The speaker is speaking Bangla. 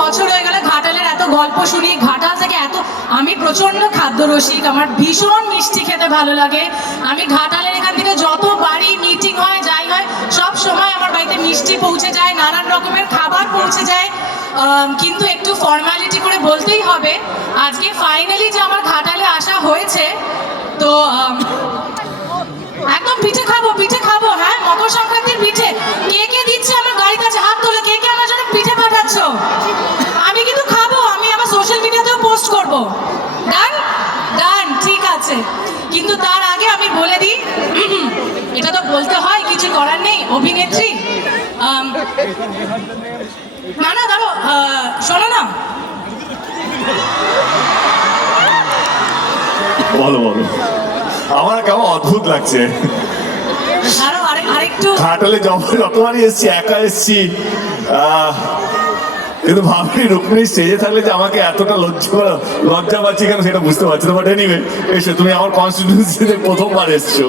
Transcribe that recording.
বছর হয়ে গেলে ঘাটালের এত গল্প শুনি, ঘাটাল থেকে এত, আমি প্রচণ্ড খাদ্যরসিক, আমার ভীষণ মিষ্টি খেতে ভালো লাগে। আমি ঘাটালের এখান থেকে যত বাড়ি মিটিং হয় যাই হয় সব সময় আমার বাড়িতে মিষ্টি পৌঁছে যায়, নানান রকমের খাবার পৌঁছে যায়। কিন্তু একটু ফর্মালিটি করে বলতেই হবে, আজকে ফাইনালি যে আমার ঘাটালে আসা হয়েছে, তো একদম পিঠে খাবো। হ্যাঁ, মকর সংক্রান্তির পিঠে কে কে দিচ্ছে আমার গাড়ির কাছে, হাত তোলে কে কে আমার জন্য পিঠে পাঠাচ্ছ। আমি কিন্তু খাবো, আমি আমার সোশ্যাল মিডিয়াতেও পোস্ট করব। ডান ডান, ঠিক আছে। কিন্তু তার আগে আমি বলে দিই, এটা তো বলতে হয়, কিছু করার নেই, অভিনেত্রী। না না দাঁড়ো, শোনো না, বলো বলো, আমার কেমন অদ্ভুত লাগছে। আরো আরেকটু। ঘাটালে যতবারই এসছি একা এসছি, কিন্তু ভাবি রুক্মিণী স্টেজে থাকলে যে আমাকে এতটা লজ্জা পাচ্ছি কেন সেটা বুঝতে পারছি না। বাট এনিওয়ে, এসো, তুমি আমার কনস্টিটিউয়েন্সিতে প্রথমবার এসছো।